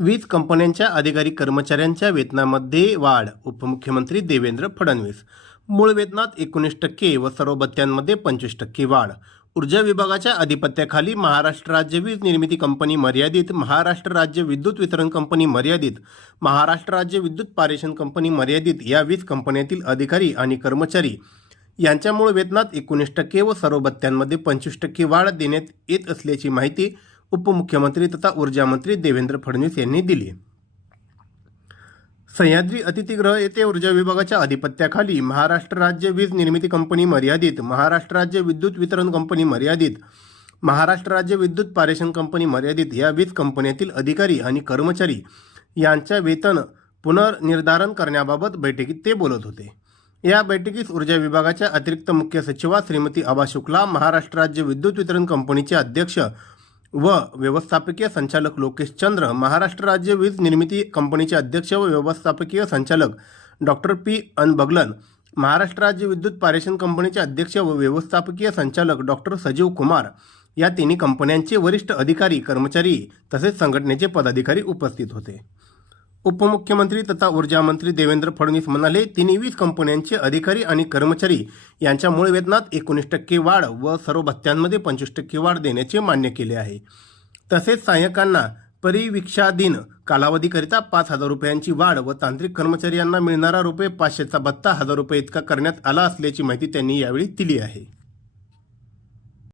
वीज कंपन्यांच्या अधिकारी कर्मचाऱ्यांच्या वेतनामध्ये वाढ उपमुख्यमंत्री देवेंद्र फडणवीस. मूळ वेतनात एकोणीस टक्के व सर्व भत्त्यांमध्ये पंचवीस टक्के वाढ. ऊर्जा विभागाच्या अधिपत्याखाली महाराष्ट्र राज्य वीज निर्मिती कंपनी मर्यादित महाराष्ट्र राज्य विद्युत वितरण कंपनी मर्यादित महाराष्ट्र राज्य विद्युत पारेषण कंपनी मर्यादित या वीज कंपन्यातील अधिकारी आणि कर्मचारी यांच्या मूळ वेतनात एकोणीस टक्के व सर्व भत्त्यांमध्ये पंचवीस टक्के वाढ देण्यात येत असल्याची माहिती उपमुख्यमंत्री तथा ऊर्जा मंत्री देवेंद्र फडणवीस यांनी दिली. सह्याद्री अतिथीगृह येथे ऊर्जा विभागाच्या अधिपत्याखाली महाराष्ट्र राज्य वीज निर्मिती कंपनी मर्यादित महाराष्ट्र राज्य विद्युत वितरण कंपनी मर्यादित महाराष्ट्र राज्य विद्युत पारेषण कंपनी मर्यादित या वीज कंपन्यातील अधिकारी आणि कर्मचारी यांच्या वेतन पुनर्निर्धारण करण्याबाबत बैठकीत ते बोलत होते. या बैठकीस ऊर्जा विभागाच्या अतिरिक्त मुख्य सचिवा श्रीमती आबा शुक्ला महाराष्ट्र राज्य विद्युत वितरण कंपनीचे अध्यक्ष व व्यवस्थापकीय संचालक लोकेश चंद्र महाराष्ट्र राज्य वीज निर्मिती कंपनीचे अध्यक्ष व व्यवस्थापकीय संचालक doctor P Anbalagan Maharashtra राज्य विद्युत पारेषण कंपनीचे अध्यक्ष व व्यवस्थापकीय संचालक डॉक्टर सजीव कुमार या तिन्ही कंपन्यांचे वरिष्ठ अधिकारी कर्मचारी तसेच संघटनेचे पदाधिकारी उपस्थित होते. उपमुख्यमंत्री तथा ऊर्जा मंत्री देवेंद्र फडणवीस म्हणाले तिन्ही वीज कंपन्यांचे अधिकारी आणि कर्मचारी यांच्या मूळ वेतनात एकोणीस टक्के वाढ व सर्व भत्त्यांमध्ये पंचवीस टक्के वाढ देण्याचे मान्य केले आहे. तसेच सहाय्यकांना परिविक्षाधीन कालावधीकरिता पाच हजार रुपयांची वाढ व तांत्रिक कर्मचारी यांना मिळणारा रुपये पाचशेचा भत्ता हजार रुपये इतका करण्यात आला असल्याची माहिती त्यांनी यावेळी दिली आहे.